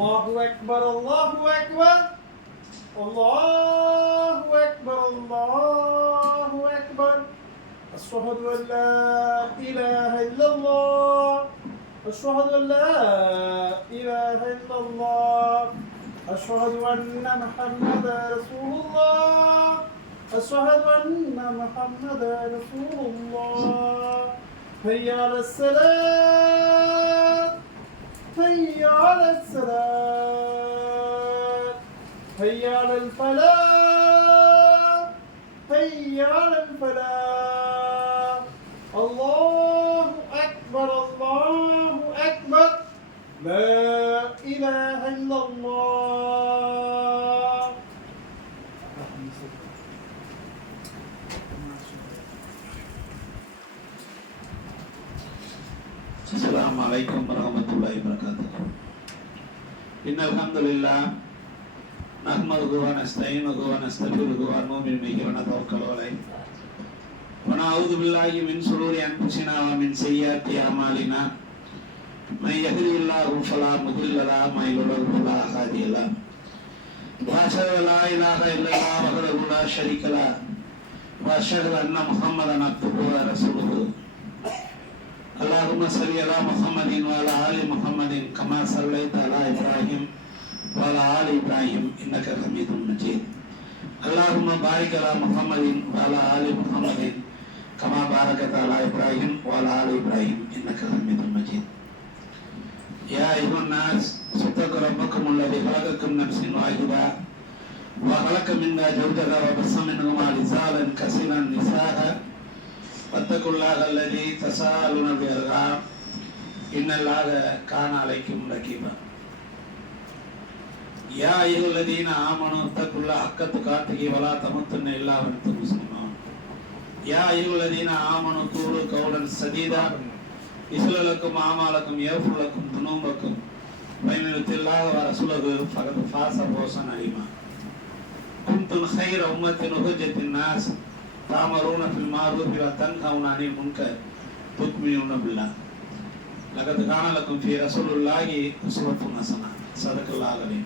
Allahu Akbar, Allahu Akbar, Allahu Akbar, Allahu Akbar. Ashhadu an la ilaha illallah, ashhadu an la ilaha illallah, ashhadu anna Muhammadan Rasulullah, ashhadu anna Muhammadan Rasulullah. Hayya ala salat, hayya ala salat, hayya ala falah, hayya ala falah. Allahu Akbar, Allahu Akbar, la ilaha illallah. Assalamu alaikum warahmatullahi wabarakatuh. Innal hamdalillah nahmaduhu wa nasta'inuhu wa nastaghfiruhu wa nu'minu bihi wa natawakkalu alayhi. Wa na'udzu billahi min shururi anfusina wa min sayyiati a'malina. Man yahdihillahu fala mudilla lahu wa man yudlil fala hadiya lahu. Wa ashhadu an la ilaha illallah wahdahu la sharika lahu wa ashhadu anna Muhammadan abduhu wa rasuluhu. Allahumma salli ala Muhammadin wa ala ali Muhammadin kama sallaita ala Ibrahim wa ala ali Ibrahim innaka Hamidum Majid. Allahumma barik ala Muhammadin wa ala ali Muhammadin kama barakta ala Ibrahim wa ala ali Ibrahim innaka Hamidum Majid. Ya ayyuhan nas, ittaqu rabbakum alladhi khalaqakum min nafsin wahidah wa khalaqa minha zawjaha wa bassa minhuma rijalan katsiran nisaa. واتقوا الله الذي تساءلون به والأرحام إن الله كان عليكم رقيبا. يا أيها الذين آمنوا اتقوا الله حق تقاته ولا تموتن إلا وأنتم مسلمون. يا أيها الذين آمنوا قولوا قولا سديدا يصلح لكم أعمالكم ويغفر لكم ذنوبكم ومن يطع الله ورسوله فقد فاز فوزا عظيما. كنتم خير أمة أخرجت للناس تأمرون في المعروف وتنهون عن المنكر تؤمنون بالله لقد كان لكم في رسول الله أسوة حسنة صدق الله العظيم.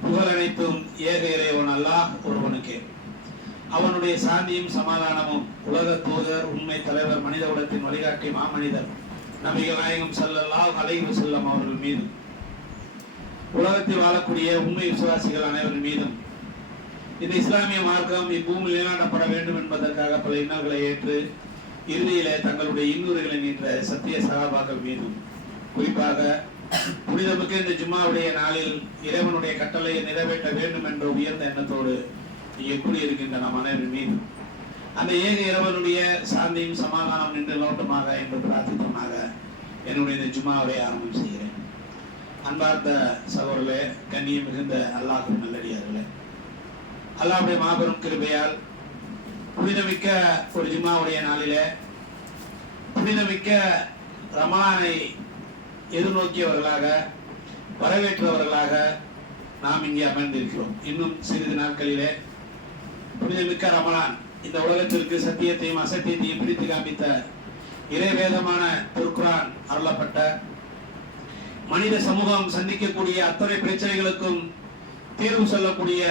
புகழ் அனைத்தும் ஏக இறைவன் அல்லாஹ் ஒருவனுக்கே. அவனுடைய சாந்தியும் சமாதானமும் உலக தூதர் உண்மை தலைவர் மனித குலத்தின் வழிகாட்டி மாமனிதர் நபிகள் நாயகம் ஸல்லல்லாஹு அலைஹி வஸல்லம் அவர்கள் மீது உலகத்தில் வாழக்கூடிய உண்மை விசுவாசிகள் அனைவரின் மீதும் இந்த இஸ்லாமிய மார்க்கம் இப்பூமியில் நிலைநாட்டப்பட வேண்டும் என்பதற்காக பல இன்னல்களை ஏற்று இறுதியிலே தங்களுடைய இன்னுரைகளை நின்ற சத்திய சகாபாக்கள் மீதும் குறிப்பாக புனிதமிக்க இந்த ஜும்மாவுடைய நாளில் இறைவனுடைய கட்டளையை நிறைவேற்ற வேண்டும் என்ற உயர்ந்த எண்ணத்தோடு இங்கே கூடியிருக்கின்ற நம் அனைவரின் மீதும் அந்த ஏக இறைவனுடைய சாந்தியும் சமாதானம் நின்று நோட்டமாக என்று பிரார்த்தித்தமாக என்னுடைய இந்த ஜும்மாவுடைய ஆரம்பம் செய்கிறேன். அன்பார்ந்த சகோதரர்களே, கண்ணியம் மிகுந்த அல்லாஹ்வின் நல்லடியார்களே, அல்லாஹ்வுடைய மாபெரும் கிருபையால் புனிதமிக்க ஒரு ஜும்மாவுடைய நாளிலே புனிதமிக்க ரமலானை எதிர்நோக்கியவர்களாக வரவேற்றவர்களாக நாம் இங்கே அமர்ந்திருக்கிறோம். இன்னும் சிறிது நாட்களிலே புனிதமிக்க ரமலான் இந்த உலகத்திற்கு சத்தியத்தையும் அசத்தியத்தையும் பிடித்து காண்பித்த இறைவேதமான திருக்குர்ஆன் அருளப்பட்ட மனித சமூகம் சந்திக்கக்கூடிய அத்தனை பிரச்சனைகளுக்கும் தீர்வு சொல்லக்கூடிய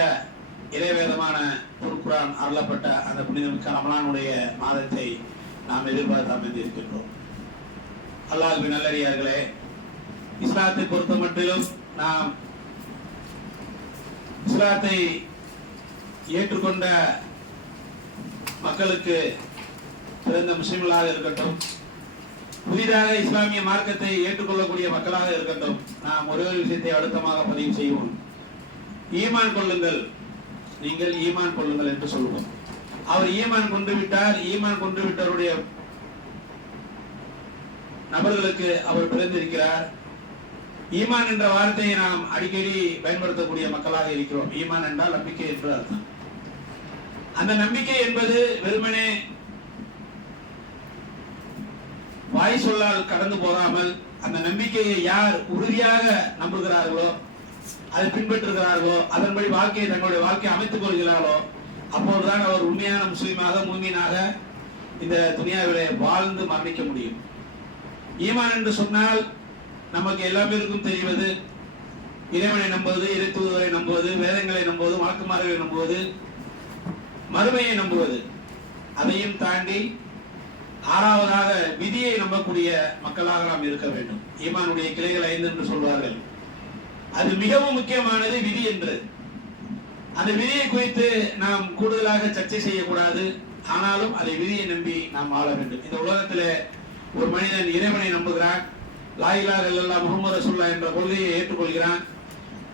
இறைவேதமான திருக்குர்ஆன் அருளப்பட்ட அந்த புனிதமிக்க ரமலானுடைய மாதத்தை நாம் எதிர்பார்த்து அமைந்திருக்கின்றோம். அல்லாஹ்வின் நல்லடியார்களே, இஸ்லாத்தை பொறுத்த மட்டிலும் நாம் இஸ்லாத்தை ஏற்றுக்கொண்ட மக்களுக்கு பிறந்த முஸ்லிம்களாக இருக்கட்டும், புதிதாக இஸ்லாமிய மார்க்கத்தை ஏற்றுக்கொள்ளக்கூடிய மக்களாக இருக்கட்டும், நாம் ஒரே ஒரு விஷயத்தை அழுத்தமாக பதிவு செய்வோம். ஈமான் கொள்ளுங்கள், நீங்கள் ஈமான் கொள்ளுங்கள் என்று சொல்லுவோம். அவர் ஈமான் கொண்டு விட்டார், ஈமான் கொண்டு விட்டவருடைய நபர்களுக்கு அவர் பிறந்திருக்கிறார். ஈமான் என்ற வார்த்தையை நாம் அடிக்கடி பயன்படுத்தக்கூடிய மக்களாக இருக்கிறோம். ஈமான் என்றால் நம்பிக்கை என்று அர்த்தம். அந்த நம்பிக்கை என்பது வெறுமனே வாய் சொல்லால் கடந்து போகாமல் அந்த நம்பிக்கையை யார் உறுதியாக நம்புகிறார்களோ, அதை பின்பற்றுகிறார்களோ, அதன்படி வாழ்க்கையை தங்களுடைய வாழ்க்கையை அமைத்துக் கொள்கிறார்களோ, அப்போதுதான் அவர் உண்மையான முஸ்லிமாக மூமினாக இந்த துனியாவிலே வாழ்ந்து மரணிக்க முடியும். ஈமான் என்று சொன்னால் நமக்கு எல்லா பேருக்கும் தெரிவது இறைவனை நம்புவது, இறை தூதரை நம்புவது, வேதங்களை நம்புவது, வழக்குமார்களை நம்புவது, மறுமையை நம்புவது. அதையும் தாண்டி ஆறாவதாக விதியை நம்பக்கூடிய மக்களாக நாம் இருக்க வேண்டும். ஈமானுடைய கிளைகள் 5 என்று சொல்வார்கள். அது மிகவும் முக்கியமானது விதி என்று. அந்த விதியை குறித்து நாம் கூடுதலாக சர்ச்சை செய்யக்கூடாது. ஆனாலும் அதை விதியை நம்பி நாம் வாழ வேண்டும். இந்த உலகத்தில் ஒரு மனிதன் இறைவனை நம்புகிறான், லா இலாஹ இல்லல்லாஹ் முஹம்மது ரசூலுல்லாஹ் என்ற கொள்கையை ஏற்றுக்கொள்கிறான்.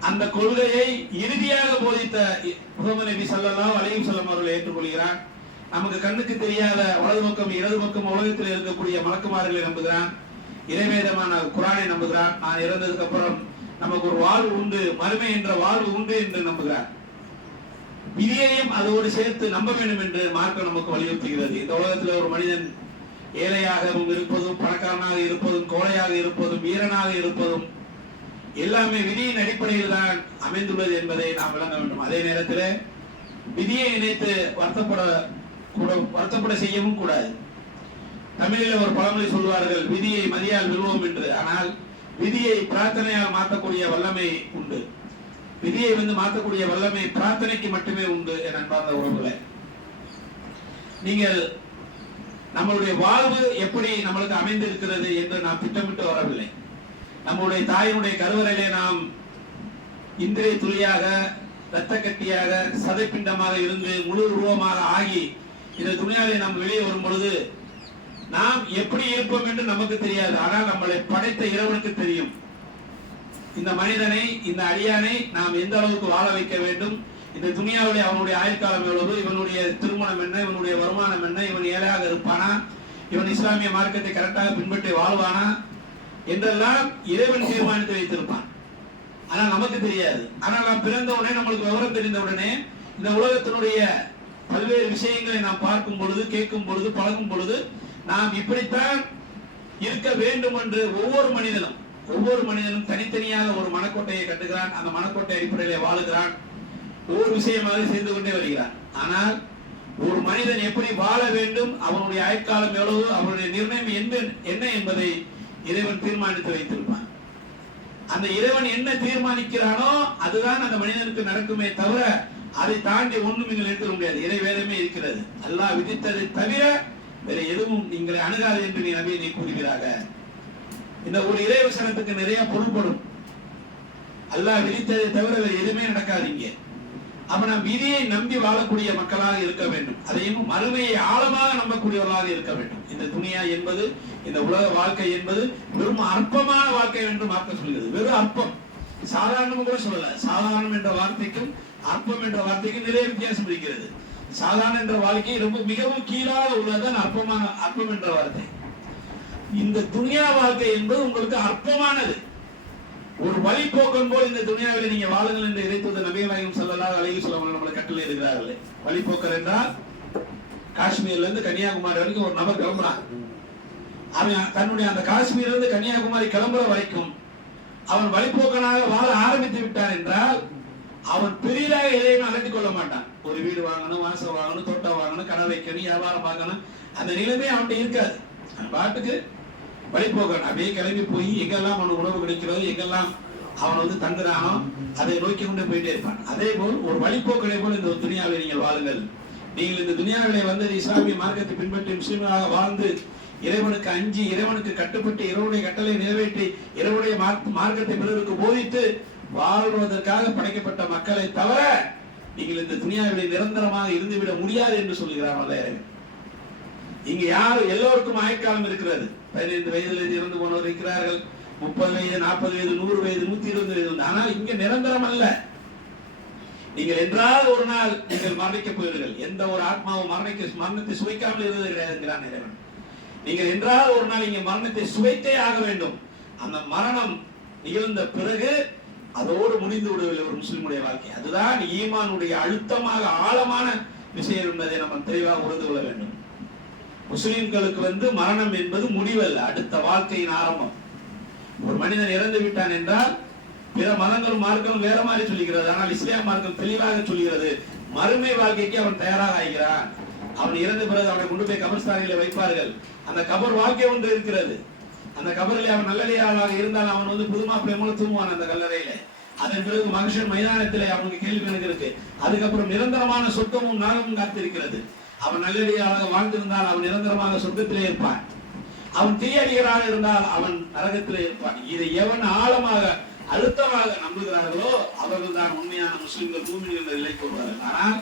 அந்த கொள்கையை இறுதியாக போதித்த முஹம்மது நபி ஸல்லல்லாஹு அலைஹி வஸல்லம் அவர்களை ஏற்றுக்கொள்கிறான். நமக்கு கண்ணுக்கு தெரியாத வலது பக்கம் இடது பக்கம் உலகத்தில் இருக்கக்கூடிய மலக்குமார்களை நம்புகிறான். இறைவேதமான குர்ஆனை நம்புகிறான். நான் இறந்ததுக்கு அப்புறம் நமக்கு ஒரு வாழ்வு உண்டு, மறுமை என்ற வாழ்வு உண்டு என்று நம்புகிறான். விதியையும் அதோடு சேர்த்து நம்ப வேண்டும் என்று மார்க்கம் நமக்கு வலியுறுத்துகிறது. இந்த உலகத்தில் ஒரு மனிதன் ஏழையாகவும் இருப்பதும், பணக்காரனாக இருப்பதும், கோழையாக இருப்பதும், வீரனாக இருப்பதும் எல்லாமே விதியின் அடிப்படையில் தான் அமைந்துள்ளது என்பதை நாம் விளங்க வேண்டும். அதே நேரத்தில் விதியை நினைத்து வருத்தப்பட செய்யவும் கூடாது. தமிழில் ஒரு பழமொழி சொல்வார்கள், விதியை மதியால் விழுவோம் என்று. ஆனால் விதியை பிரார்த்தனையால் மாற்றக்கூடிய வல்லமை உண்டு. விதியை மாற்றக்கூடிய வல்லமை பிரார்த்தனைக்கு மட்டுமே உண்டு. என் அன்பார்ந்த உறவுகளே, நீங்கள் நம்மளுடைய வாழ்வு எப்படி நம்மளுக்கு அமைந்திருக்கிறது என்று நாம் திட்டமிட்டு வரவில்லை. நம்முடைய தாயினுடைய கருவறையிலே நாம் இந்திரிய துளியாக, இரத்த கட்டியாக, சதைப்பிண்டமாக இருந்து முழு உருவமாக ஆகி இந்த துணியாவை நாம் வெளியே வரும் பொழுது நாம் எப்படி இருப்போம் என்று நமக்கு தெரியாது. ஆனால் நம்மளை படைத்த இறைவனுக்கு தெரியும். இந்த மனிதனை, இந்த அடியானை நாம் எந்த அளவுக்கு வாழ வைக்க வேண்டும், இந்த துணியாவுடைய அவனுடைய ஆயுட்காலம் எவ்வளவு, இவனுடைய திருமணம் என்ன, இவனுடைய வருமானம் என்ன, இவன் ஏழையாக இருப்பானா, இவன் இஸ்லாமிய மார்க்கத்தை கரெக்டாக பின்பற்றி வாழ்வானா என்றெல்லாம் இறைவன் தீர்மானித்து வைத்திருப்பான். ஆனால் நமக்கு தெரியாது. ஆனால் நாம் பிறந்த உடனே, நம்மளுக்கு விவரம் தெரிந்த உடனே இந்த உலகத்தினுடைய பல்வேறு விஷயங்களை நாம் பார்க்கும் பொழுது, கேட்கும் பொழுது, பழகும் பொழுது நாம் இப்படித்தான் இருக்க வேண்டும் என்று ஒவ்வொரு மனிதனும் தனித்தனியாக ஒரு மனக்கோட்டையை கட்டுகிறான். அந்த மனக்கோட்டை அடிப்படையிலே வாழுகிறான். ஒவ்வொரு விஷயமாக செய்து கொண்டே வருகிறான். ஆனால் ஒரு மனிதன் எப்படி வாழ வேண்டும், அவனுடைய ஆயுட்காலம் எவ்வளவு, அவனுடைய நிர்ணயம் என்ன என்பதை இறைவன் தீர்மானித்து வைத்திருப்பான். அந்த இறைவன் என்ன தீர்மானிக்கிறானோ அதுதான் அந்த மனிதனுக்கு நடக்குமே தவிர அதை தாண்டி ஒன்றும் நீங்கள் எடுத்துக்க முடியாது. இறை வேதமே இருக்கிறது. அல்லாஹ் விதித்ததை தவிர வேற எதுவும் நீங்களை அணுகாது என்று நீ கூறுகிறாக. இந்த ஒரு இறை வசனத்துக்கு நிறைய பொருள்படும். அல்லாஹ் விதித்ததை தவிர வேற எதுவுமே நடக்காதீங்க. அப்ப நாம் விதியை நம்பி வாழக்கூடிய மக்களாக இருக்க வேண்டும். அதையும் மறுமையை ஆழமாக நம்பக்கூடியவர்களாக இருக்க வேண்டும். இந்த துனியா என்பது, இந்த உலக வாழ்க்கை என்பது வெறும் அற்பமான வாழ்க்கை என்று மார்க்கம் சொல்கிறது. வெறும் அற்பம், சாதாரணம் கூட சொல்லல. சாதாரணம் என்ற வார்த்தைக்கும் அற்பம் என்ற வார்த்தைக்கும் நிறைய வித்தியாசம் இருக்கிறது. சாதாரண என்ற வாழ்க்கை ரொம்ப மிகவும் கீழாக உள்ளதுதான் அற்பம் என்ற வார்த்தை. இந்த துனியா வாழ்க்கை என்பது உங்களுக்கு அற்பமானது. ஒரு வழிபோக்கன் போல் இந்த துனியாவில் நீங்க வாழுங்கள் என்று இறைத்தூதர் நபிகள் நாயகம் ஸல்லல்லாஹு அலைஹி வஸல்லம் நம்மளை கட்டளை இருக்கிறார்கள். வழிபோக்கர் என்றால் காஷ்மீர்ல இருந்து கன்னியாகுமரி வரைக்கும் ஒரு நபர் கிளம்புறான். அவன் தன்னுடைய அந்த காஷ்மீர்ல இருந்து கன்னியாகுமரி கிளம்புற வரைக்கும் அவன் வழிபோக்கனாக வாழ ஆரம்பித்து விட்டான் என்றால் அவன் பெரியதாக எதையும் அலட்டிக் கொள்ள மாட்டான். ஒரு வீடு வாங்கணும், வாசல் வாங்கணும், தோட்டம் வாங்கணும், கடை வைக்கணும், வியாபாரம் பார்க்கணும், அந்த நிலைமை அவன்கிட்ட இருக்காது. பாட்டுக்கு வழிபோக்கன் அப்படியே கிளம்பி போய் எங்கெல்லாம் அவனுக்கு உணவு கிடைக்கிறது, எங்கெல்லாம் அவன் தங்குறானோ அதை நோக்கி கொண்டு போயிட்டே இருப்பான். அதே போல் ஒரு வழிபோக்கனை போல் இந்த துனியாவை நீங்கள் வாழுங்கள். நீங்கள் இந்த துனியாவிலே வந்து இஸ்லாமிய மார்க்கத்தை பின்பற்றி முஸ்லிம்களாக வாழ்ந்து இறைவனுக்கு அஞ்சி, இறைவனுக்கு கட்டுப்பட்டு, இறைவனுடைய கட்டளை நிறைவேற்றி, இறைவனுடைய மார்க்கத்தை பிறருக்கு போதித்து வாழ்வதற்காக படைக்கப்பட்ட மக்களை தவிர நீங்கள் இந்த துனியாவிலே நிரந்தரமாக இருந்துவிட முடியாது என்று சொல்லுகிறார். இங்க யாரும் எல்லோருக்கும் ஆயுட்காலம் இருக்கிறது. 15 வயதுல இறந்து போனவர் இருக்கிறார்கள், 30 வயது, 40 வயது, 100 வயது, 120 வயது. ஆனால் இங்க நிரந்தரம் அல்ல. நீங்கள் என்றால் ஒரு நாள் நீங்கள் மரணிக்க போகிறீர்கள். எந்த ஒரு ஆத்மாவும் மரணத்தை சுவைக்காமல் இருந்தது கிடையாது என்கிறான் இறைவன். நீங்கள் என்றால் ஒரு நாள் இங்க மரணத்தை சுவைத்தே ஆக வேண்டும். அந்த மரணம் நிகழ்ந்த பிறகு அதோடு முடிந்து விடவில்லை ஒரு முஸ்லிமுடைய வாழ்க்கை. அதுதான் ஈமானுடைய அழுத்தமாக ஆழமான விஷயம் என்பதை நம்ம தெளிவாக உணர்ந்து கொள்ள வேண்டும். முஸ்லிம்களுக்கு மரணம் என்பது முடிவல்ல, அடுத்த வாழ்க்கையின் ஆரம்பம். ஒரு மனிதன் இறந்து விட்டான் என்றால் பிற மதங்களும் மார்க்கம் வேற மாதிரி சொல்லுகிறது. ஆனால் இஸ்லாம் மார்க்கம் தெளிவாக சொல்கிறது, மறுமை வாழ்க்கைக்கு அவன் தயாராக ஆகிறான். அவன் இறந்த பிறகு அவனை கொண்டு போய் கபர்ஸ்தானிலே வைப்பார்கள். அந்த கபர் வாழ்க்கை ஒன்று இருக்கிறது. அந்த கபரில் அவன் நல்லடியாளாக இருந்தால் அவன் வந்து புது மாப்பிள்ளை மூலம் தூங்குவான் அந்த கல்லறையில. அதன் பிறகு மகஷர் மைதானத்திலே அவனுக்கு கேள்வி கணக்கு இருக்கு. அதுக்கப்புறம் நிரந்தரமான சொர்க்கமும் நரகமும் காத்திருக்கிறது. அவன் நல்லடியாளாக வாழ்ந்திருந்தால் அவன் நிரந்தரமாக சொர்க்கத்திலே இருப்பான். அவன் தீயடிகராக இருந்தால் அவன் நரகத்திலே இருப்பான். இதை எவன் ஆழமாக அழுத்தமாக நம்புகிறார்களோ அவர்கள் தான் உண்மையான முஸ்லிம்கள், மூமின்கள் என்ற நிலைக்கு வருவார்கள். ஆனால்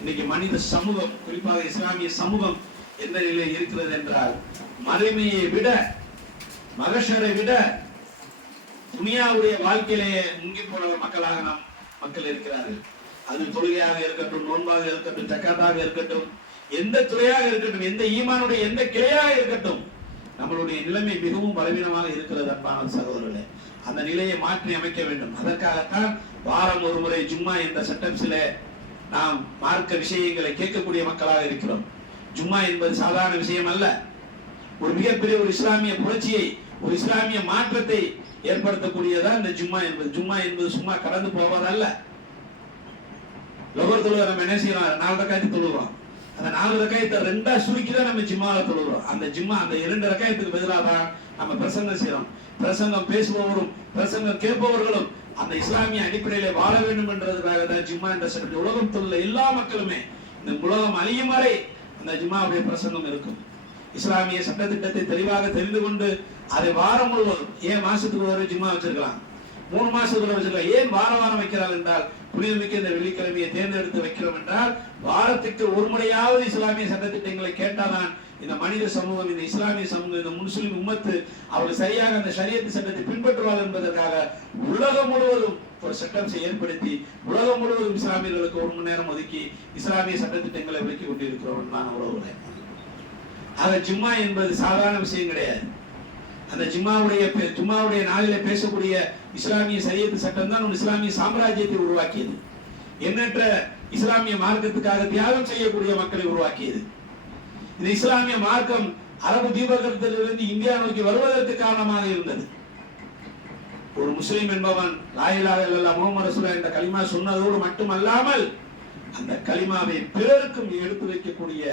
இன்னைக்கு மனித சமூகம், குறிப்பாக இஸ்லாமிய சமூகம் எந்த நிலையில் இருக்கிறது என்றால், மறுமையை விட, மகஷரை விட துனியாவுடைய வாழ்க்கையிலேயே முங்கி போன மக்களாக நம் மக்கள் இருக்கிறார்கள். அது தொழுகையாக இருக்கட்டும், நோன்பாக இருக்கட்டும், ஜக்காத்தாக இருக்கட்டும், எந்த துறையாக இருக்கட்டும், எந்த ஈமானுடைய எந்த கிளையாக இருக்கட்டும், நம்மளுடைய நிலைமை மிகவும் பலவீனமாக இருக்கிறது அன்பான சகோதரர்களே. அந்த நிலையை மாற்றி அமைக்க வேண்டும். அதற்காகத்தான் வாரம் ஒரு முறை ஜும்மா என்ற சட்டத்திலே நாம் மார்க்க விஷயங்களை கேட்கக்கூடிய மக்களாக இருக்கிறோம். ஜும்மா என்பது சாதாரண விஷயம் அல்ல. ஒரு மிகப்பெரிய ஒரு இஸ்லாமிய புரட்சியை, ஒரு இஸ்லாமிய மாற்றத்தை ஏற்படுத்தக்கூடியதா இந்த ஜும்மா என்பது. ஜும்மா என்பது சும்மா கடந்து போவதல்ல. லோகர் தொழுகை நம்ம என்ன செய்யறோம்? 4 ரக்காயத்து தொழுகிறோம். அந்த 4 ரக்காயத்தை 2ஆ சுருக்கி தான் நம்ம ஜும்மாவை தொழுகிறோம். அந்த ஜும்மா, அந்த 2 ரக்காயத்துக்கு பதிலாக தான் நம்ம பிரசங்கம் செய்யறோம். பிரசங்கம் பேசுபவரும் பிரசங்கம் கேட்பவர்களும் அந்த இஸ்லாமிய அடிப்படையில வாழ வேண்டும் என்றதுக்காக தான் ஜும்மா என்ற சட்டம். உலகத்தில் உள்ள எல்லா மக்களுமே, இந்த உலகம் அழியும் வரை அந்த ஜும்மாவுடைய பிரசங்கம் இருக்கும். இஸ்லாமிய சட்டத்திட்டத்தை தெளிவாக தெரிந்து கொண்டு அதை வாரம் முழுவதும், ஏன் மாசத்துக்கு ஒரு ஜும்மா வச்சிருக்கலாம், 3 மாசத்துக்கு வச்சிருக்கலாம், ஏன் வாரம் வைக்கிறார் என்றால், புனிதமிக்க இந்த வெள்ளிக்கிழமையை தேர்ந்தெடுத்து வைக்கிறோம் என்றால், வாரத்துக்கு ஒரு முறையாவது இஸ்லாமிய சட்டத்திட்டங்களை கேட்டால்தான் இந்த மனித சமூகம், இந்த இஸ்லாமிய சமூகம், இந்த முஸ்லிம் உம்மத்து அவர்கள் சரியாக அந்த ஷரியத் சட்டத்தை பின்பற்றுவார்கள் என்பதற்காக உலகம் முழுவதும் ஒரு சட்டம் ஏற்படுத்தி உலகம் முழுவதும் இஸ்லாமியர்களுக்கு 1 மணி நேரம் ஒதுக்கி இஸ்லாமிய சட்டத்திட்டங்களை விளக்கிக் கொண்டிருக்கிறோம். நான் உறவுகளை ஆக ஜும்மா என்பது சாதாரண விஷயம் கிடையாது. அந்த ஜும்மாவுடைய நாளிலே பேசக்கூடிய இஸ்லாமிய ஷரியத் சட்டம் தான் இஸ்லாமிய சாம்ராஜ்யத்தை உருவாக்கியது. எண்ணற்ற இஸ்லாமிய மார்க்கத்துக்காக தியாகம் செய்யக்கூடிய மக்களை உருவாக்கியது. இந்த இஸ்லாமிய மார்க்கம் அரபு தீபகற்பத்திலிருந்து இந்தியா நோக்கி வருவதற்கு காரணமாக இருந்தது. ஒரு முஸ்லிம் என்பவன் லா இலாஹா இல்லல்லாஹ் முஹம்மது ரசூலுல்லாஹ் என்ற கலிமா சொன்னதோடு மட்டுமல்லாமல் அந்த கலிமாவை பிறருக்கும் எடுத்து வைக்கக்கூடிய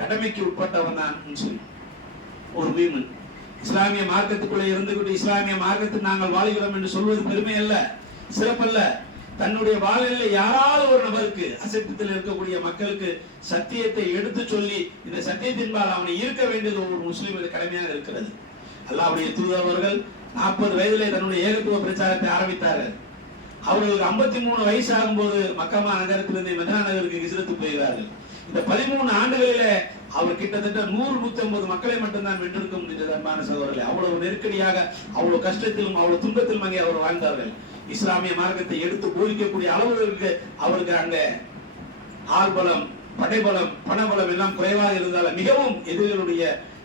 கடமைக்கு உட்பட்டவன் தான் முஸ்லிம், ஒரு மீன். இஸ்லாமிய மார்க்கத்துக்குள்ளே இருந்துவிட்டு இஸ்லாமிய மார்க்கத்தில் நாங்கள் வாழ்கிறோம் என்று சொல்வது பெருமை அல்ல, சிறப்பல்ல. தன்னுடைய வாழ்வில் யாராவது ஒரு நபருக்கு, அசத்தியத்தில் இருக்கக்கூடிய மக்களுக்கு சத்தியத்தை எடுத்து சொல்லி இந்த சத்தியத்தின்பால் அவனை ஈர்க்க வேண்டியது ஒரு முஸ்லிமுடைய கடமையாக இருக்கிறது. அல்லாஹ்வுடைய தூதர்கள் 40 வயதிலே தன்னுடைய ஏகத்துவ பிரச்சாரத்தை ஆரம்பித்தார்கள். அவர்களுக்கு 53 வயசு ஆகும்போது மக்கா நகரத்திலிருந்து மதீனா நகருக்கு ஹிஜ்ரத் போகிறார்கள். இந்த 13 ஆண்டுகளிலே அவர் கிட்டத்தட்ட 100-150 மக்களை மட்டும்தான் வென்றிருக்க முடிந்தது. அன்பான சகோதரர்களே, அவ்வளவு நெருக்கடியாக, அவ்வளவு கஷ்டத்திலும் அவ்வளவு துன்பத்திலும் அங்கே அவர் வாழ்ந்தார்கள். இஸ்லாமிய மார்க்கத்தை எடுத்து போதிக்கக்கூடிய அளவுகளுக்கு அவருக்கு அங்க ஆள்பலம், படைபலம், பணபலம் எல்லாம் குறைவாக இருந்தாலும் மிகவும் எதிரிகளுடைய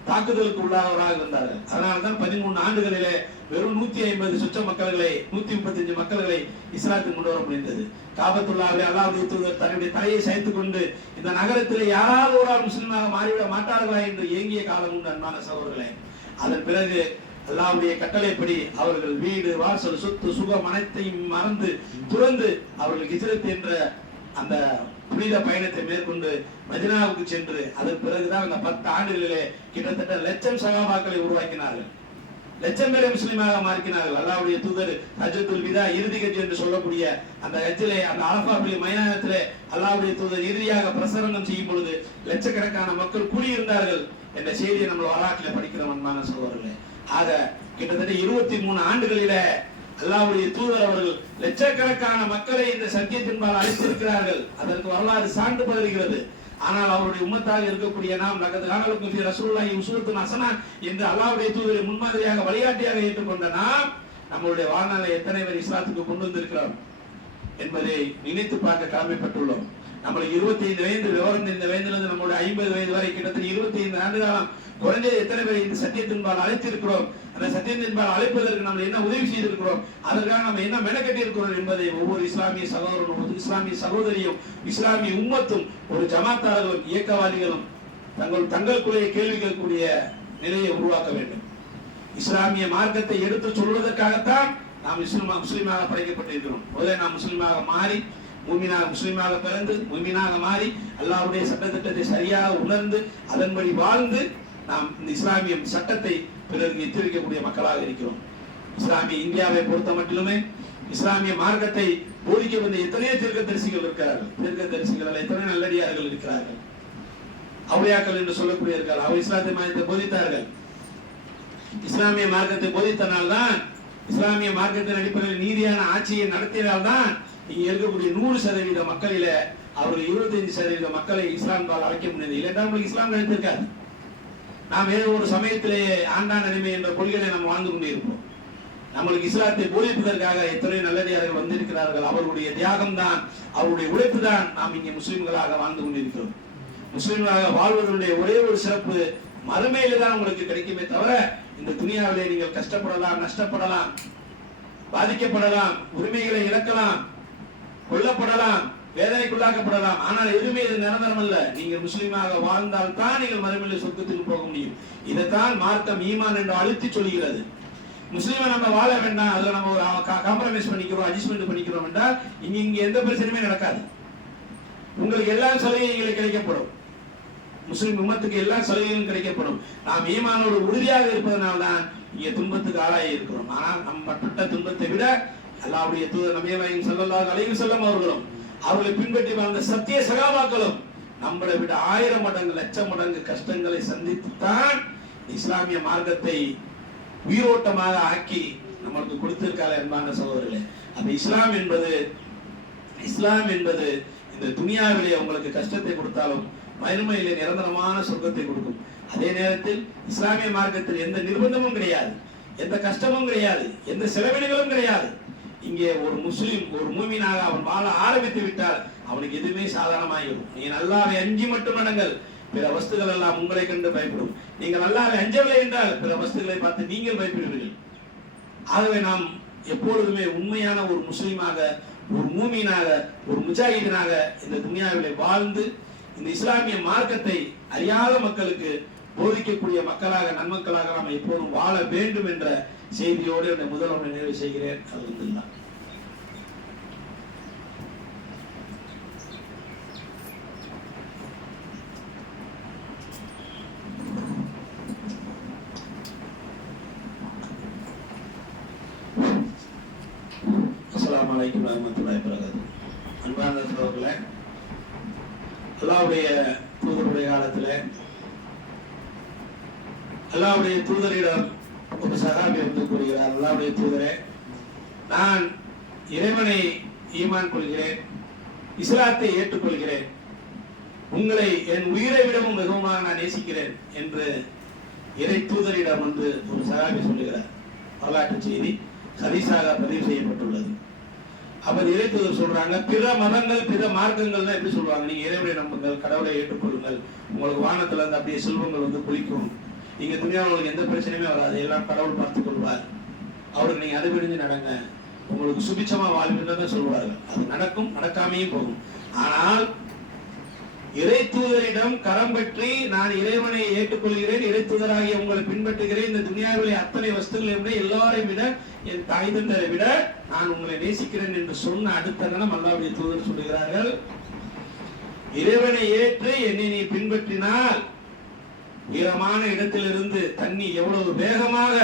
தாக்குதலுக்கு உள்ளாதவராக இருந்தார்கள். அதனால்தான் 13 ஆண்டுகளிலே வெறும் 150 சொச்ச மக்களை, 135 மக்களை இஸ்லாத்துக்கு கொண்டு வர முடிந்தது. காபத்துல்லாஹ்விலே அல்லாஹ்வுடைய தூதர் தன்னுடைய தலையை சாய்த்துக் கொண்டு இந்த நகரத்திலே யாராவது ஒரு ஆள் முஸ்லிமாக மாறிவிட மாட்டார்களா என்று ஏங்கிய காலம் உண்டு. அன்பான சகோதரர்களே, அதன் பிறகு அல்லாஹ்வுடைய கட்டளைப்படி அவர்கள் வீடு, வாசல், சொத்து, சுகம் அனைத்தையும் மறந்து துறந்து அவர்கள் ஹிஜ்ரத் என்ற அந்த புனித பயணத்தை மேற்கொண்டு மதீனாவுக்கு சென்று அதன் பிறகுதான் அந்த 10 ஆண்டுகளிலே கிட்டத்தட்ட 1,00,000 சஹாபாக்களை உருவாக்கினார்கள். 1,00,000 பேரை முஸ்லிமாக மாற்றினார்கள். அல்லாஹ்வுடைய தூதர் ஹஜ்ஜத்துல் விதா, இறுதி ஹஜ் என்று சொல்லக்கூடிய அந்த ஹஜ்ஜிலே, அந்த அரஃபா மைதானத்திலே அல்லாஹ்வுடைய தூதர் இறுதியாக பிரசங்கம் செய்யும் பொழுது லட்சக்கணக்கான மக்கள் கூடியிருந்தார்கள் என்ற செய்தியை நம்ம வரலாற்றில் படிக்கிறோம். அன்பான சகோதரர்களே, ஆக கிட்டத்தட்ட 23 ஆண்டுகளிலே அல்லாஹ்வுடைய தூதர் அவர்கள் லட்சக்கணக்கான மக்களை இந்த சத்தியத்தின்பால் அழைத்திருக்கிறார்கள். அதற்கு வரலாறு சான்று பகர்கிறது. ஆனால் அவருடைய உம்மத்தாக இருக்கக்கூடிய நாம் லகத் கானலக்கும் ஃபீ ரசூலுல்லாஹி உஸ்வத்துன் ஹஸனா என்று அல்லாஹ்வுடைய தூதரை முன்மாதிரியாக, வழிகாட்டியாக ஏற்றுக்கொண்ட நாம் நம்மளுடைய வாழ்நாளை எத்தனை பேர் இஸ்லாத்துக்கு கொண்டு வந்திருக்கிறோம் என்பதை நினைத்து பார்க்க கடமைப்பட்டுள்ளோம். நம்மளுக்கு 25 வயது விவரம் தெரிந்த வயதிலிருந்து நம்மளுடைய 50 வயது வரை கிட்டத்தட்ட 25 ஆண்டு காலம் குறைஞ்சது எத்தனை பேர் இந்த சத்தியத்தின்பால் அழைத்திருக்கிறோம், அந்த சத்தியத்தின்பால் அழைப்பதற்கு நம்ம என்ன உதவி செய்திருக்கிறோம், அதற்காக நம்ம என்ன மெனக்கட்டி இருக்கிறோம் என்பதை ஒவ்வொரு இஸ்லாமிய சகோதரனும், இஸ்லாமிய சகோதரியும், இஸ்லாமிய உம்மத்தும், ஒரு ஜமாத்தாளர்களும், இயக்கவாதிகளும் தங்களுக்குள்ளே கேள்வி கேட்கக்கூடிய நிலையை உருவாக்க வேண்டும். இஸ்லாமிய மார்க்கத்தை எடுத்து சொல்வதற்காகத்தான் நாம் முஸ்லிமாக படைக்கப்பட்டிருக்கிறோம். முதல்ல நாம் முஸ்லிமாக மாறி, மூமினாக முஸ்லிமாக பிறந்து, மூமினாக மாறி அல்லாஹ்வுடைய சட்டத்திட்டத்தை சரியாக உணர்ந்து அதன்படி வாழ்ந்து நாம் இந்த இஸ்லாமிய சட்டத்தை பிறருக்கு எச்சரிக்கக்கூடிய மக்களாக இருக்கிறோம். இஸ்லாமிய இந்தியாவை பொறுத்த மட்டிலுமே இஸ்லாமிய மார்க்கத்தை போதிக்க வந்த எத்தனையோ தீர்க்கதரிசிகள் இருக்கிறார்கள். தீர்க்கதரிசிகள் எத்தனை நல்லடியார்கள் இருக்கிறார்கள். அவுலியாக்கள் என்று சொல்லக்கூடிய இருக்கிறார்கள். அவர் இஸ்லாமிய மார்க்கத்தை போதித்தார்கள். இஸ்லாமிய மார்க்கத்தை போதித்தனால்தான், இஸ்லாமிய மார்க்கத்தின் அடிப்படையில் நீதியான ஆட்சியை நடத்தினால்தான் இங்க இருக்கக்கூடிய 100% மக்களில அவர்கள் 25% மக்களை இஸ்லாம் பால் அழைக்க முடியாது. இல்லைன்னா நம்மளுக்கு இஸ்லாம் கிடைத்திருக்காது. நாம் ஏதோ ஒரு சமயத்திலே ஆண்டான் அடிமை என்ற கொள்கையை நாம் வாழ்ந்து கொண்டே இருப்போம். நம்மளுக்கு இஸ்லாத்தை போதிப்பதற்காக எத்தனை நல்லடியார்கள் வந்திருக்கிறார்கள். அவர்களுடைய தியாகம் தான், அவருடைய உழைப்பு தான் நாம் இங்கே முஸ்லிம்களாக வாழ்ந்து கொண்டிருக்கிறோம். முஸ்லிம்களாக வாழ்வதனுடைய ஒரே ஒரு சிறப்பு மறுமையில தான் உங்களுக்கு கிடைக்குமே தவிர, இந்த துனியாவிலே நீங்கள் கஷ்டப்படலாம், நஷ்டப்படலாம், பாதிக்கப்படலாம், உரிமைகளை இழக்கலாம், கொல்லப்படலாம், வேதனைக்குள்ளாக்கப்படலாம். ஆனால் எதுவுமே இது நிரந்தரம் அல்ல. நீங்கள் முஸ்லீமாக வாழ்ந்தால் தான் நீங்கள் மறுமையில சொர்க்கத்துக்கு போக முடியும். இதைத்தான் மார்க்கம் ஈமான் என்று அழுத்தி சொல்கிறது. முஸ்லீமை நம்ம வாழ வேண்டாம், அதுல நம்ம ஒரு காம்ப்ரமைஸ் பண்ணிக்கிறோம், அட்ஜஸ்ட்மெண்ட் பண்ணிக்கிறோம் என்றால் இங்க எந்த பிரச்சனையுமே நடக்காது. உங்களுக்கு எல்லா சலுகைகளும் கிடைக்கப்படும். முஸ்லிம் உம்மத்துக்கு எல்லா சலுகைகளும் கிடைக்கப்படும். நாம் ஈமானோடு உறுதியாக இருப்பதனால்தான் இங்கே துன்பத்துக்கு ஆளாகி இருக்கிறோம். ஆனால் நம்ம பட்ட துன்பத்தை விட அல்லாஹ்வுடைய தூதர் நபி ஸல்லல்லாஹு அலைஹி வஸல்லம் அவர்களும் அவர்களை பின்பற்றி வாழ்ந்த சத்திய சகாபாக்களும் நம்மளை விட 1000 மடங்கு, லட்சம் மடங்கு கஷ்டங்களை சந்தித்துத்தான் இஸ்லாமிய மார்க்கத்தை உயிரோட்டமாக ஆக்கி நமக்கு கொடுத்திருக்காங்க. என்பான சகோதரர்களே, அப்ப இஸ்லாம் என்பது இந்த துனியாவிலே உங்களுக்கு கஷ்டத்தை கொடுத்தாலும் மறுமையிலே நிரந்தரமான சொர்க்கத்தை கொடுக்கும். அதே நேரத்தில் இஸ்லாமிய மார்க்கத்தில் எந்த நிர்பந்தமும் கிடையாது, எந்த கஷ்டமும் கிடையாது, எந்த செலவினங்களும் கிடையாது. இங்கே ஒரு முஸ்லிம், ஒரு மூமினாக அவன் வாழ ஆரம்பித்து விட்டால் அவனுக்கு எதுவுமே சாதாரணமாகிடும். நீங்கள் அல்லாஹ்வை அஞ்சி மட்டும் நடங்கள், பிற வஸ்துகள் எல்லாம் உங்களை கண்டு பயப்படும். நீங்கள் அல்லாஹ்வை அஞ்சவில்லை என்றால் பிற வஸ்துகளை பார்த்து நீங்கள் பயப்படுவீர்கள். ஆகவே நாம் எப்பொழுதுமே உண்மையான ஒரு முஸ்லீமாக, ஒரு மூமினாக, ஒரு முஜாஹிதீனாக இந்த துனியாவிலே வாழ்ந்து இந்த இஸ்லாமிய மார்க்கத்தை அறியாத மக்களுக்கு போதிக்கக்கூடிய மக்களாக, நன்மக்களாக நாம் எப்போதும் வாழ வேண்டும் என்ற செய்தியோடு என்னை முதல்வர் நிறைவு செய்கிறேன். அல்ஹம்துலில்லாஹ். அஸ்ஸலாமு அலைக்கும் வரஹ்மத்துல்லாஹி வபரகாத்துஹு. அன்பார்ந்த சகோதரர்களே, அல்லாஹ்வுடைய தூதருடைய காலத்தில் அல்லாஹ்வுடைய தூதரிடம் ஒரு சஹாபி வந்து கூறுகிறார், அல்லாஹ்வுடைய தூதரே, நான் இறைவனை ஈமான் கொள்கிறேன், இஸ்லாத்தை ஏற்றுக்கொள்கிறேன், உங்களை என் உயிரை விடவும் மிகவும் நான் நேசிக்கிறேன் என்று இறை தூதரிடம் வந்து ஒரு சஹாபி சொல்லுகிறார். வரலாற்று செய்தி ஹதீஸாக பதிவு செய்யப்பட்டுள்ளது. அவர் இறை தூதர் சொல்றாங்க, பிற மதங்கள், பிற மார்க்கங்கள்னா எப்படி சொல்றாங்க, நீங்க இறைவனை நம்புங்கள், கடவுளை ஏற்றுக்கொள்ளுங்கள், உங்களுக்கு வானத்துல இருந்து அப்படியே செல்வங்கள் வந்து குளிக்கும், நீங்க துணியாவில் உங்களுக்கு எந்த பிரச்சனையுமே வராது, எல்லாம் கடவுள் பார்த்துக் கொள்வார், அவருக்கு நீங்க அதை விழுந்து நடங்க, உங்களுக்கு சுபிச்சமா வாழ்வின்றதான் சொல்வார்கள். அது நடக்கும், நடக்காமையும் போகும். ஆனால் இறை தூதரிடம் கரம் பற்றி நான் இறைவனை ஏற்றுக்கொள்கிறேன், இறை தூதராகிய உங்களை பின்பற்றுகிறேன், இந்த துனியாவிலே அத்தனை வஸ்துகளை விட, எல்லாரையும் விட, என் தாய் தந்தரை விட நான் உங்களை நேசிக்கிறேன் என்று சொன்ன அடுத்த கணம் அல்லாஹ்வுடைய தூதர் சொல்கிறார்கள், இறைவனை ஏற்று என்னை நீ பின்பற்றினால் உயரமான இடத்திலிருந்து தண்ணி எவ்வளவு வேகமாக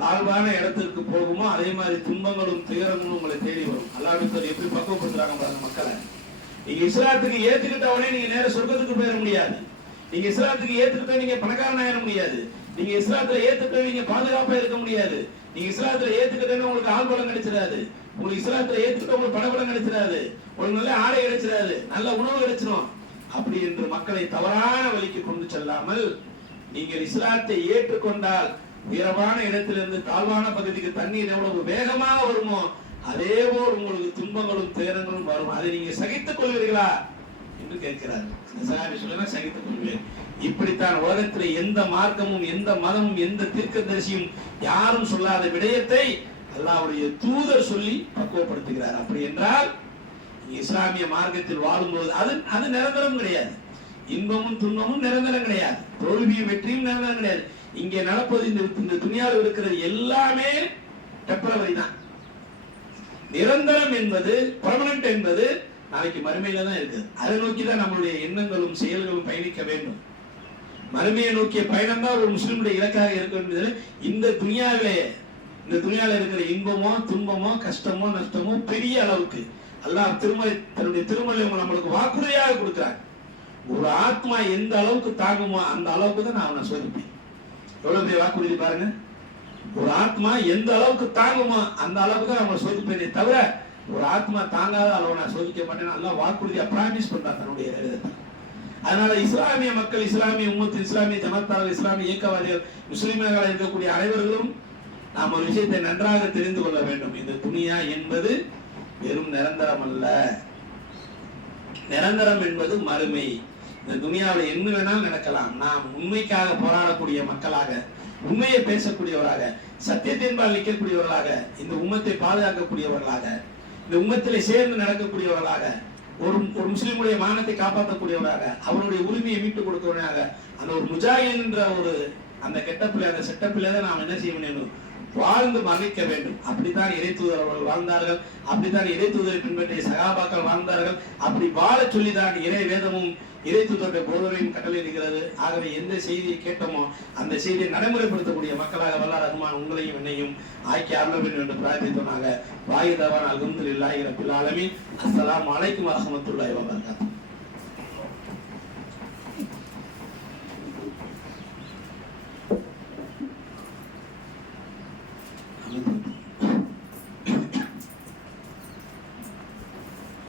தாழ்வான இடத்திற்கு போகுமோ அதே மாதிரி துன்பங்களும் துயரங்களும் உங்களை தேடி வரும். அல்லாஹ்வுடைய தூதர் எப்படி பக்குவப்படுத்துறாங்க பாருங்க மக்களை. நீங்க இஸ்லாத்துக்கு ஏத்துக்கிட்டவனே நீங்க நேர சொர்க்கத்துக்கு போயிட முடியாது. நீங்க இஸ்லாத்துக்கு ஏத்துக்கிட்ட நீங்க பணக்காரன் ஆயிட முடியாது. நீங்க இஸ்லாத்துல ஏத்துக்கிட்ட நீங்க பாதுகாப்பா இருக்க முடியாது. நீங்க இஸ்லாத்துல ஏத்துக்கிட்டேன்னு உங்களுக்கு ஆள் பலம் கிடைச்சிடாது. உங்களுக்கு இஸ்லாத்துல ஏத்துக்கிட்ட உங்களுக்கு பணபலம் கிடைச்சிடாது. உங்களுக்கு நல்ல ஆடை கிடைச்சிடாது, நல்ல உணவு கிடைச்சிடும். அப்படி என்று மக்களை தவறான வழிக்கு கொண்டு செல்லாமல் நீங்கள் இஸ்லாத்தை ஏற்றுக்கொண்டால் உயரமான இடத்திலிருந்து தாழ்வான பகுதிக்கு தண்ணீர் எவ்வளவு வேகமாக வருமோ அதே போல் உங்களுக்கு துன்பங்களும் துயரங்களும் வரும். அதை நீங்க சகித்துக் கொள்வீர்களா என்று கேட்கிறார். சகித்துக் கொள்வேன். இப்படித்தான் உலகத்தில் எந்த மார்க்கமும், எந்த மதமும், எந்த தீர்க்கதரிசியும் யாரும் சொல்லாத விடயத்தை அல்லாஹ்வுடைய தூதர் சொல்லி பக்குவப்படுத்துகிறார். அப்படி என்றால் இஸ்லாமிய மார்க்கத்தில் வாழும்போது அது நிரந்தரம் கிடையாது. இன்பமும் துன்பமும் நிரந்தரம் கிடையாது. தோல்வியும் வெற்றியும் நிரந்தரம் கிடையாது. இங்கே நடப்பது இந்த துனியாவில் இருக்கிறது எல்லாமே டெம்பரவரி தான். நிரந்தரம் என்பது, பெர்மனன்ட் என்பது நாளைக்கு மறுமையில தான் இருக்குது. அதை நோக்கி தான் நம்மளுடைய எண்ணங்களும் செயல்களும் பயணிக்க வேண்டும். மறுமையை நோக்கிய பயணம் தான் ஒரு முஸ்லிமுடைய இலக்காக இருக்க வேண்டியது. இந்த துனியாவிலே இருக்கிற இன்பமோ துன்பமோ கஷ்டமோ நஷ்டமோ பெரிய அளவுக்கு அல்லாஹ் தன்னுடைய திருமலை நம்மளுக்கு வாக்குறுதியாக கொடுக்கிறார். ஒரு ஆத்மா எந்த அளவுக்கு தாங்குமோ அந்த அளவுக்கு தான் நான் அவனை சோதிப்பேன். எவ்வளவு பெரிய வாக்குறுதி பாருங்க. ஒரு ஆத்மா எந்த அளவுக்கு தாங்குமோ அந்த அளவுக்கு தான் அவனை சோதிப்பேனே தவிர ஒரு ஆத்மா தாங்காத அளவு நான் சோதிக்க மாட்டேன். நல்லா வாக்குறுதியா பிராமிஸ் பண்றான் தன்னுடைய வேதத்தை. அதனால இஸ்லாமிய மக்கள், இஸ்லாமிய உம்மத்து, இஸ்லாமிய ஜமாத்தார்கள், இஸ்லாமிய இயக்கவாதிகள், முஸ்லிம்களாக இருக்கக்கூடிய அனைவர்களும் நாம் ஒரு விஷயத்தை நன்றாக தெரிந்து கொள்ள வேண்டும். இந்த துனியா என்பது வெறும் நிரந்தரம் அல்ல. நிரந்தரம் என்பது மறுமை. இந்த துனியாவில் என்ன வேணாலும் நடக்கலாம். நாம் உண்மைக்காக போராடக்கூடிய மக்களாக, உண்மையை பேசக்கூடியவராக, சத்தியத்தின்பால் நிற்கக்கூடியவர்களாக, இந்த உம்மத்தை பாதுகாக்கக்கூடியவர்களாக, இந்த உம்மத்திலே சேர்ந்து நடக்கக்கூடியவர்களாக, ஒரு முஸ்லிமுடைய மானத்தை காப்பாற்றக்கூடியவராக, அவருடைய உரிமையை மீட்டுக் கொடுக்கிறவராக, அந்த ஒரு முஜாஹித் என்ற ஒரு அந்த கெட்டப்பிள்ளை, அந்த செட்டப்பிள்ளை தான் நாம் என்ன செய்ய வேண்டும்? வாழ்ந்து மறைக்க வேண்டும். அப்படித்தான் இறை தூதர் அவர்கள் வாழ்ந்தார்கள். அப்படித்தான் இறை தூதரை பின்பற்றிய சகாபாக்கள் வாழ்ந்தார்கள். அப்படி வாழ சொல்லிதான் இறை வேதமும் இறை தூதருடைய போதனையும் கட்டளையிடுகிறது. ஆகவே எந்த செய்தியை கேட்டோமோ அந்த செய்தியை நடைமுறைப்படுத்தக்கூடிய மக்களாக வல்லார் ரஹ்மான் உங்களையும் என்னையும் ஆக்கி அருள வேண்டும் என்று பிரார்த்தித்தோனாக. வாயிதவான் அல்ஹம்துலில்லாஹி ரப்பில் ஆலமீன். அஸ்ஸலாமு அலைக்கும் வரஹ்மத்துல்லாஹி வபரகாத்துஹு.